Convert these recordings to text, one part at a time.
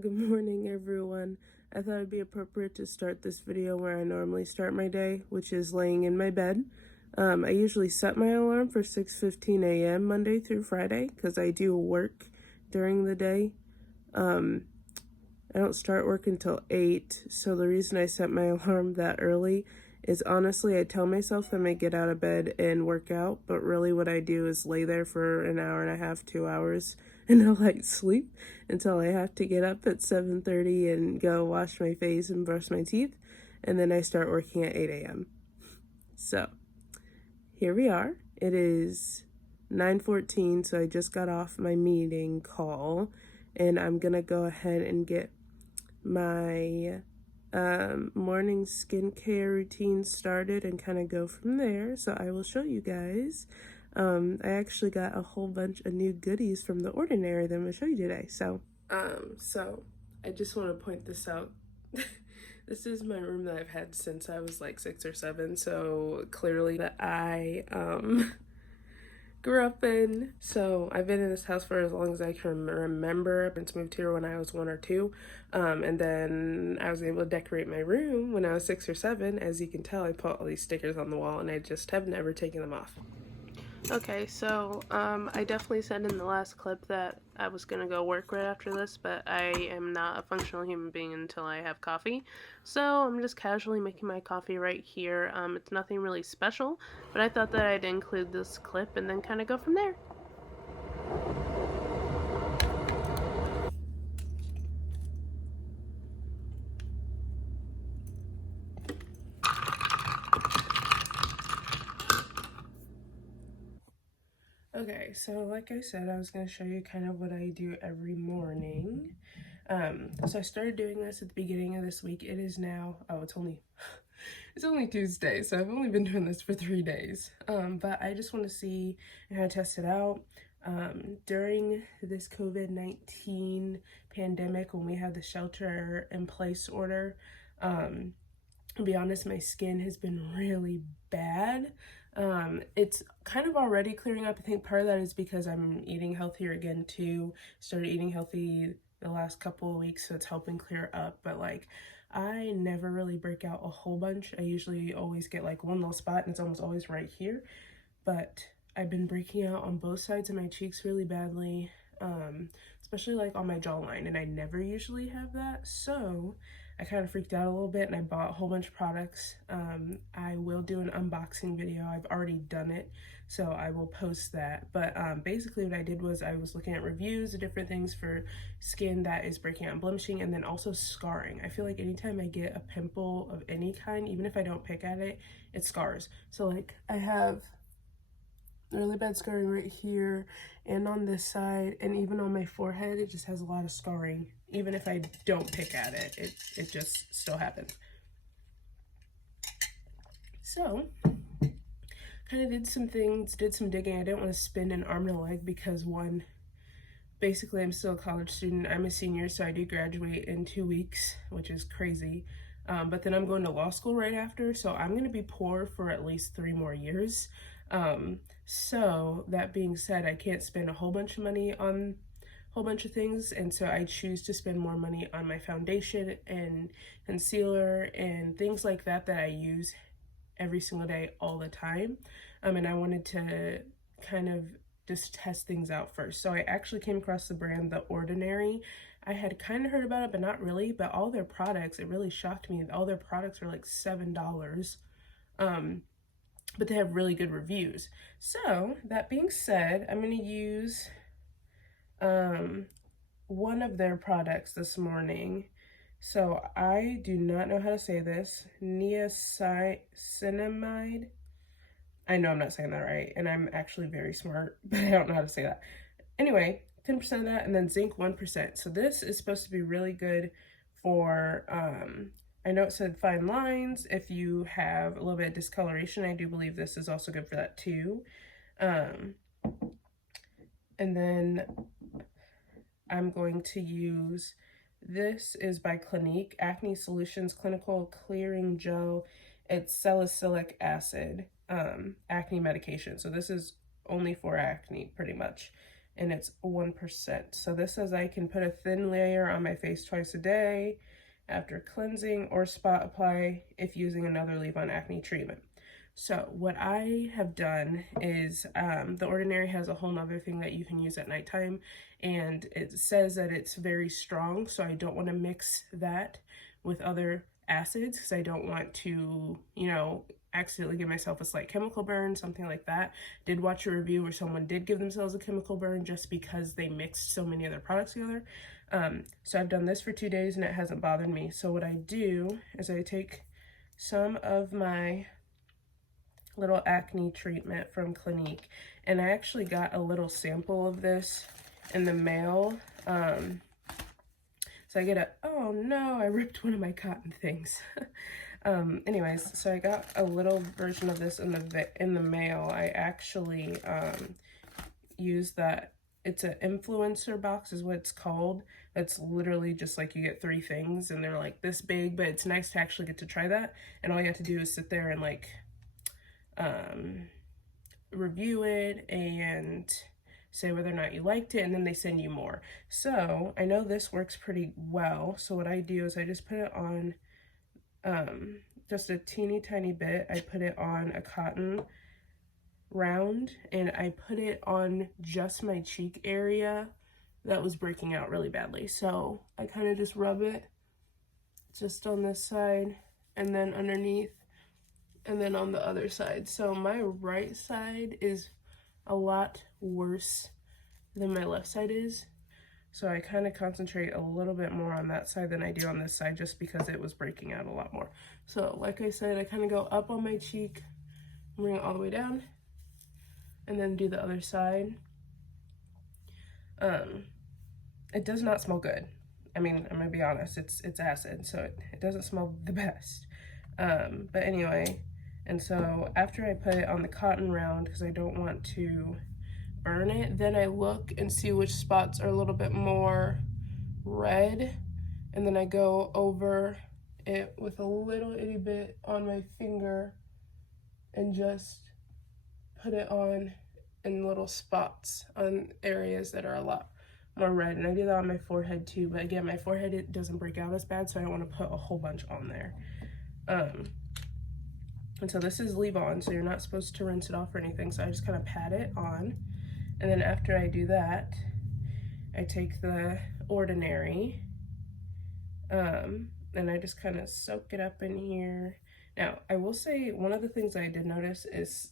Good morning, everyone. I thought it'd be appropriate to start this video where I normally start my day, which is laying in my bed. I usually set my alarm for 6:15 a.m. Monday through Friday because I do work during the day. I don't start work until 8, so the reason I set my alarm that early is honestly I tell myself I'm gonna get out of bed and work out, but really what I do is lay there for an hour and a half, 2 hours in a light sleep until I have to get up at 7:30 and go wash my face and brush my teeth, and then I start working at 8 a.m. So here we are. It is 9:14, so I just got off my meeting call, and I'm gonna go ahead and get my morning skincare routine started and kind of go from there. So I will show you guys. I actually got a whole bunch of new goodies from The Ordinary that I'm gonna show you today. So I just want to point this out. This is my room that I've had since I was like 6 or 7, so clearly that I grew up in. So I've been in this house for as long as I can remember. I moved here when I was 1 or 2, and then I was able to decorate my room when I was 6 or 7. As you can tell, I put all these stickers on the wall and I just have never taken them off. Okay, so I definitely said in the last clip that I was gonna go work right after this, but I am not a functional human being until I have coffee. So I'm just casually making my coffee right here. It's nothing really special, but I thought that I'd include this clip and then kind of go from there. Okay, so like I said, I was going to show you kind of what I do every morning. So I started doing this at the beginning of this week. It is now, it's only Tuesday, so I've only been doing this for 3 days. But I just want to see and kind of test it out. During this COVID-19 pandemic, when we had the shelter in place order, to be honest, my skin has been really bad. It's kind of already clearing up. I think part of that is because I'm eating healthier again too. Started eating healthy the last couple of weeks, so it's helping clear up. But like, I never really break out a whole bunch. I usually always get like one little spot, and it's almost always right here. But I've been breaking out on both sides of my cheeks really badly, especially like on my jawline, and I never usually have that. So I kind of freaked out a little bit and I bought a whole bunch of products. I will do an unboxing video. I've already done it, so I will post that. But basically what I did was I was looking at reviews of different things for skin that is breaking out and blemishing, and then also scarring. I feel like anytime I get a pimple of any kind, even if I don't pick at it, it scars. So like I have really bad scarring right here and on this side, and even on my forehead it just has a lot of scarring. Even if I don't pick at it, it just still happens. So kind of did some things, did some digging. I didn't want to spend an arm and a leg because one, basically I'm still a college student. I'm a senior, so I do graduate in 2 weeks, which is crazy. But then I'm going to law school right after, so I'm going to be poor for at least 3 more years. So that being said, I can't spend a whole bunch of money on a whole bunch of things, and so I choose to spend more money on my foundation and concealer and things like that that I use every single day all the time. And I wanted to kind of just test things out first. So I actually came across the brand The Ordinary. I had kind of heard about it, but not really. But all their products, it really shocked me. All their products were like $7. But they have really good reviews. So that being said, I'm going to use one of their products this morning. So I do not know how to say this. Niacinamide. I know I'm not saying that right, and I'm actually very smart, but I don't know how to say that. Anyway, 10% of that, and then zinc 1%. So this is supposed to be really good for, I know it said fine lines. If you have a little bit of discoloration, I do believe this is also good for that too. And then I'm going to use, this is by Clinique, Acne Solutions Clinical Clearing Gel. It's salicylic acid acne medication. So this is only for acne pretty much. and it's 1%. So this says I can put a thin layer on my face twice a day after cleansing, or spot apply if using another leave-on acne treatment. So what I have done is, The Ordinary has a whole nother thing that you can use at nighttime, and it says that it's very strong, so I don't want to mix that with other acids because I don't want to, you know, accidentally give myself a slight chemical burn, something like that. Did watch a review where someone did give themselves a chemical burn just because they mixed so many other products together. So I've done this for 2 days and it hasn't bothered me. So what I do is I take some of my little acne treatment from Clinique, and I actually got a little sample of this in the mail. So I get oh no, I ripped one of my cotton things. Anyways, so I got a little version of this in the mail. I actually used that. It's an influencer box is what it's called. That's literally just like you get 3 things and they're like this big, but it's nice to actually get to try that. And all you have to do is sit there and like review it and say whether or not you liked it, and then they send you more. So I know this works pretty well. So what I do is I just put it on just a teeny tiny bit. I put it on a cotton round and I put it on just my cheek area that was breaking out really badly. So I kind of just rub it just on this side and then underneath and then on the other side. So my right side is a lot worse than my left side is. So I kind of concentrate a little bit more on that side than I do on this side just because it was breaking out a lot more. So like I said, I kind of go up on my cheek, bring it all the way down, and then do the other side. It does not smell good. I mean, I'm gonna be honest, it's acid, so it doesn't smell the best. But anyway, and so after I put it on the cotton round, because I don't want to burn it, then I look and see which spots are a little bit more red, and then I go over it with a little itty bit on my finger and just put it on in little spots on areas that are a lot more red. And I do that on my forehead too, but again, my forehead, it doesn't break out as bad, so I don't want to put a whole bunch on there. And so this is leave on, so you're not supposed to rinse it off or anything, so I just kind of pat it on. And then after I do that, I take the Ordinary, and I just kind of soak it up in here. Now, I will say one of the things I did notice is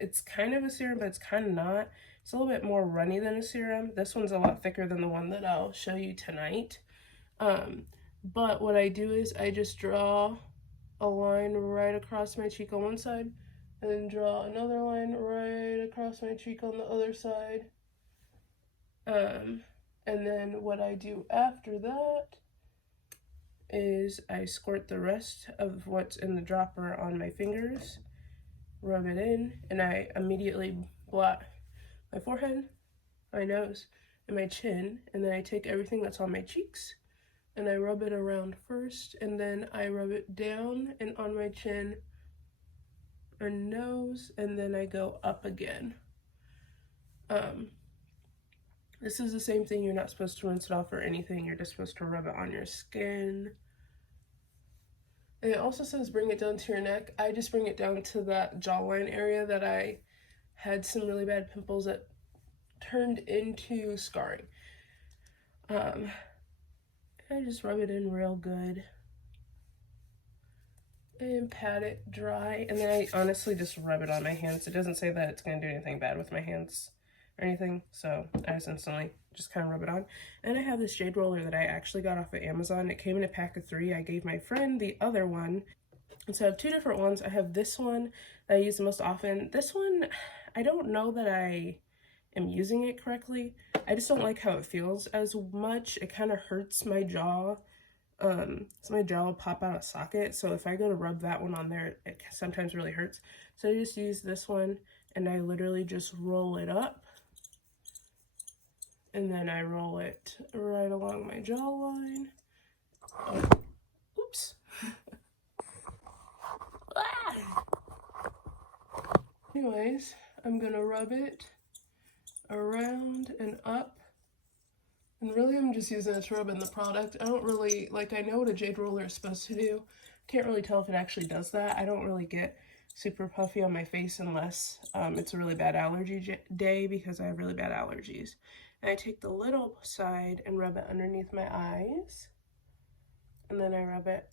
it's kind of a serum, but it's kind of not. It's a little bit more runny than a serum. This one's a lot thicker than the one that I'll show you tonight. But what I do is I just draw a line right across my cheek on one side, and then draw another line right across my cheek on the other side. And then what I do after that is I squirt the rest of what's in the dropper on my fingers, rub it in, and I immediately blot my forehead, my nose, and my chin, and then I take everything that's on my cheeks and I rub it around first, and then I rub it down and on my chin and nose, and then I go up again. This is the same thing. You're not supposed to rinse it off or anything. You're just supposed to rub it on your skin. And it also says bring it down to your neck. I just bring it down to that jawline area that I had some really bad pimples that turned into scarring. I just rub it in real good and pat it dry, and then I honestly just rub it on my hands. It doesn't say that it's going to do anything bad with my hands or anything, so I just instantly just kind of rub it on. And I have this jade roller that I actually got off of Amazon. It came in a pack of 3. I gave my friend the other one, and so I have 2 different ones. I have this one that I use the most often. This one, I don't know that I am using it correctly. I just don't like how it feels as much. It kind of hurts my jaw. So my jaw will pop out of socket. So if I go to rub that one on there, it sometimes really hurts. So I just use this one and I literally just roll it up. And then I roll it right along my jawline. Oh, oops. Anyways, I'm gonna rub it around and up. And really I'm just using it to rub in the product. I don't really, like, I know what a jade roller is supposed to do. Can't really tell if it actually does that. I don't really get super puffy on my face unless it's a really bad allergy day, because I have really bad allergies. And I take the little side and rub it underneath my eyes. And then I rub it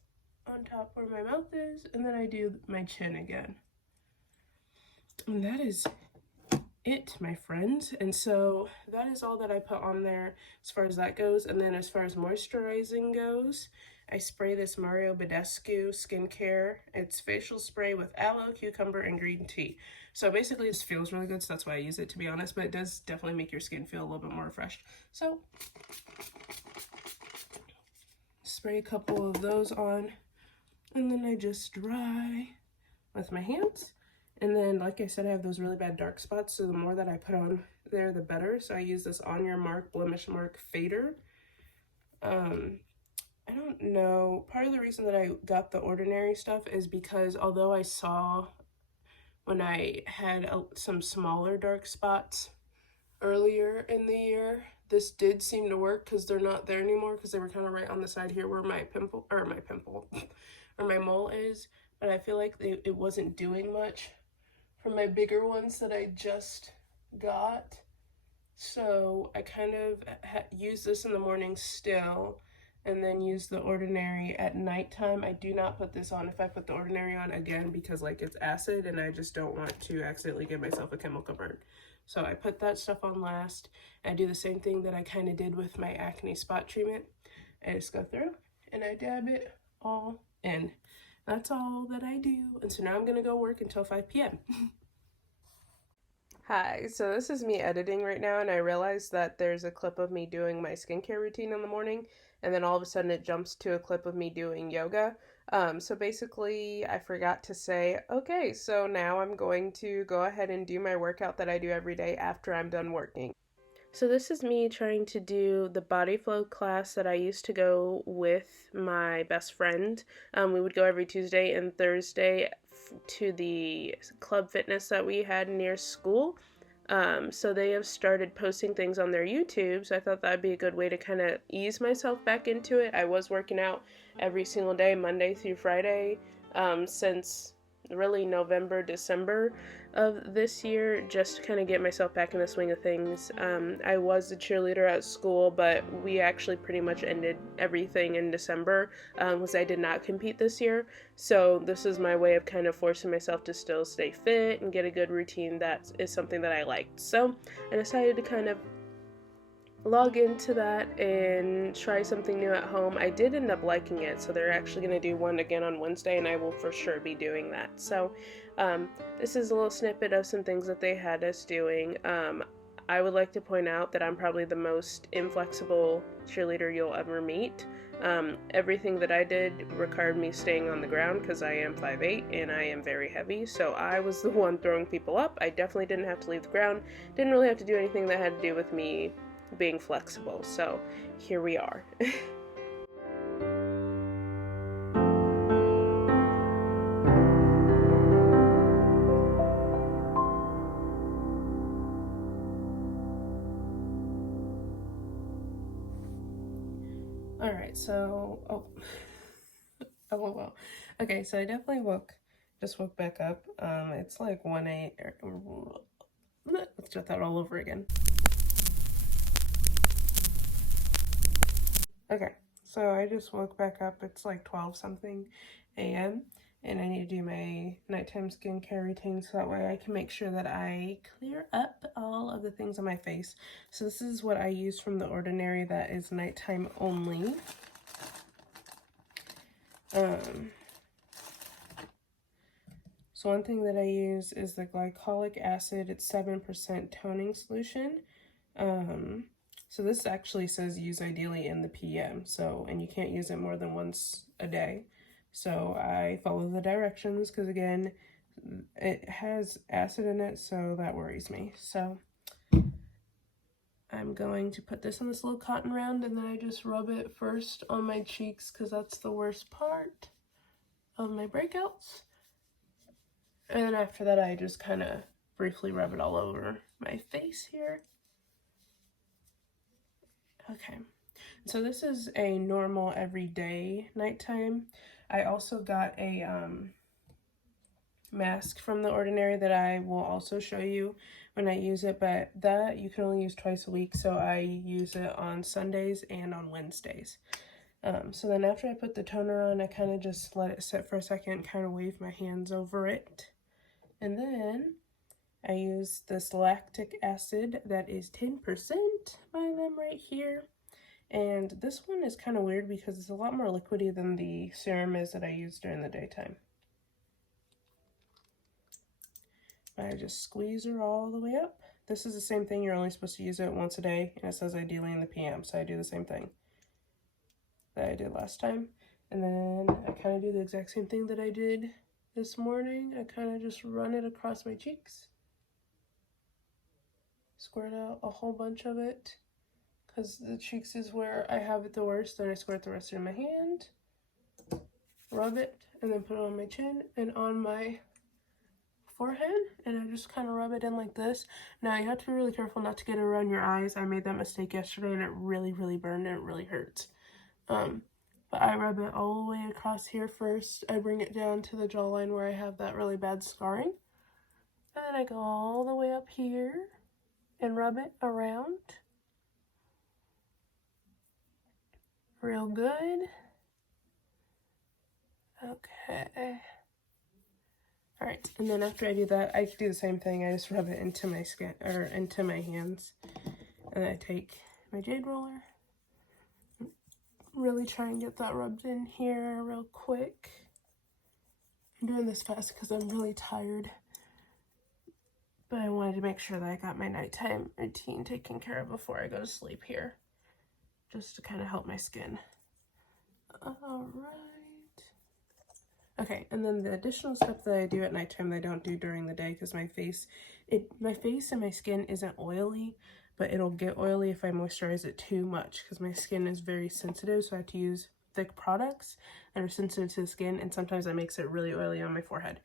on top where my mouth is. And then I do my chin again. And that is it, my friends. And so that is all that I put on there as far as that goes. And then as far as moisturizing goes, I spray this Mario Badescu skincare. It's facial spray with aloe, cucumber, and green tea. So basically it just feels really good, so that's why I use it, to be honest, but it does definitely make your skin feel a little bit more refreshed. So spray a couple of those on, and then I just dry with my hands. And then, like I said, I have those really bad dark spots, so the more that I put on there, the better. So I use this On Your Mark Blemish Mark Fader. I don't know. Part of the reason that I got the Ordinary stuff is because although I saw when I had some smaller dark spots earlier in the year, this did seem to work because they're not there anymore, because they were kind of right on the side here where my or my mole is. But I feel like it wasn't doing much for my bigger ones that I just got. So I kind of use this in the morning still, and then use the Ordinary at nighttime. I do not put this on if I put the Ordinary on again, because like it's acid and I just don't want to accidentally give myself a chemical burn. So I put that stuff on last. I do the same thing that I kind of did with my acne spot treatment. I just go through and I dab it all in. That's all that I do. And so now I'm gonna go work until 5 p.m. Hi, so this is me editing right now, and I realized that there's a clip of me doing my skincare routine in the morning, and then all of a sudden it jumps to a clip of me doing yoga. So basically I forgot to say, okay, so now I'm going to go ahead and do my workout that I do every day after I'm done working. So this is me trying to do the body flow class that I used to go with my best friend. We would go every Tuesday and Thursday to the club fitness that we had near school. So they have started posting things on their YouTube, so I thought that'd be a good way to kind of ease myself back into it. I was working out every single day, Monday through Friday, since really November, December of this year, just to kind of get myself back in the swing of things. I was a cheerleader at school, but we actually pretty much ended everything in December, because I did not compete this year. So this is my way of kind of forcing myself to still stay fit and get a good routine that is something that I liked. So I decided to kind of log into that and try something new at home. I did end up liking it, so they're actually going to do one again on Wednesday, and I will for sure be doing that. So this is a little snippet of some things that they had us doing. I would like to point out that I'm probably the most inflexible cheerleader you'll ever meet. Everything that I did required me staying on the ground because I am 5'8" and I am very heavy, so I was the one throwing people up. I definitely didn't have to leave the ground, didn't really have to do anything that had to do with me being flexible, so here we are. Alright, so, well. Okay, so I definitely just woke back up. It's like 1 a.m. Let's do that all over again. Okay, so I just woke back up. It's like 12 something a.m. and I need to do my nighttime skincare routine so that way I can make sure that I clear up all of the things on my face. So this is what I use from The Ordinary that is nighttime only. So one thing that I use is the glycolic acid. It's 7% toning solution. So this actually says use ideally in the PM, and you can't use it more than once a day. So I follow the directions because again, it has acid in it, so that worries me. So I'm going to put this in this little cotton round, and then I just rub it first on my cheeks because that's the worst part of my breakouts. And then after that, I just kind of briefly rub it all over my face here. Okay, so this is a normal everyday nighttime. I also got a mask from The Ordinary that I will also show you when I use it, but that you can only use twice a week, so I use it on Sundays and on Wednesdays. So then after I put the toner on, I kind of just let it sit for a second, kind of wave my hands over it. And then I use this lactic acid that is 10% by them right here. And this one is kind of weird because it's a lot more liquidy than the serum is that I use during the daytime. I just squeeze her all the way up. This is the same thing, you're only supposed to use it once a day, and it says ideally in the PM, so I do the same thing that I did last time. And then I kind of do the exact same thing that I did this morning. I kind of just run it across my cheeks. Squirt out a whole bunch of it, because the cheeks is where I have it the worst. Then I squirt the rest in my hand, rub it, and then put it on my chin and on my forehead, and I just kind of rub it in like this. Now you have to be really careful not to get it around your eyes. I made that mistake yesterday and it really burned and it really hurts. But I rub it all the way across here first. I bring it down to the jawline where I have that really bad scarring, and then I go all the way up here and rub it around real good. Okay. Alright, and then after I do that, I do the same thing. I just rub it into my skin, or into my hands. And I take my jade roller, really try and get that rubbed in here real quick. I'm doing this fast because I'm really tired, but I wanted to make sure that I got my nighttime routine taken care of before I go to sleep here, just to kind of help my skin. Alright. Okay, and then the additional stuff that I do at nighttime that I don't do during the day, because my face and my skin isn't oily, but it'll get oily if I moisturize it too much, because my skin is very sensitive, so I have to use thick products that are sensitive to the skin, and sometimes that makes it really oily on my forehead.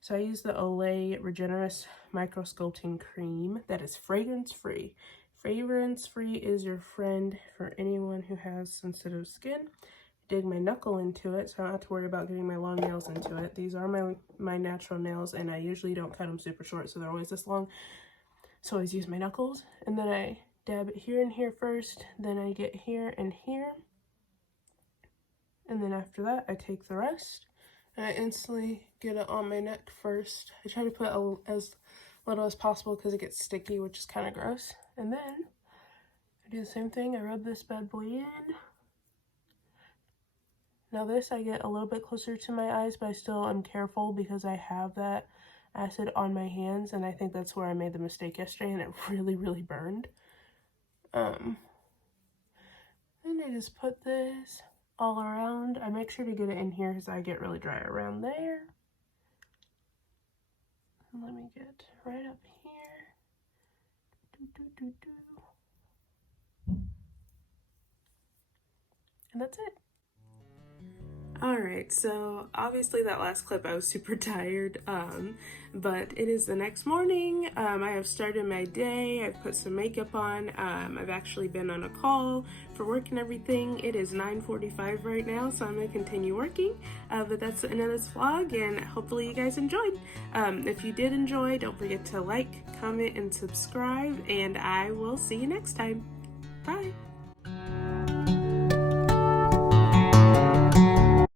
So I use the Olay Regenerist Micro Sculpting Cream that is fragrance-free. Fragrance-free is your friend for anyone who has sensitive skin. Dig my knuckle into it, so I don't have to worry about getting my long nails into it. These are my natural nails, and I usually don't cut them super short, so they're always this long. So I always use my knuckles, and then I dab it here and here first, then I get here and here, and then after that I take the rest, and I instantly get it on my neck first. I try to put as little as possible because it gets sticky, which is kind of gross. And then I do the same thing. I rub this bad boy in. Now this, I get a little bit closer to my eyes, but I still am careful because I have that acid on my hands, and I think that's where I made the mistake yesterday, and it really burned. Then I just put this all around. I make sure to get it in here because I get really dry around there. And let me get right up here. And that's it. Alright, so obviously that last clip I was super tired, but it is the next morning. I have started my day, I've put some makeup on, I've actually been on a call for work and everything. It is 9:45 right now, so I'm going to continue working, but that's the end of this vlog, and hopefully you guys enjoyed. If you did enjoy, don't forget to like, comment, and subscribe, and I will see you next time. Bye!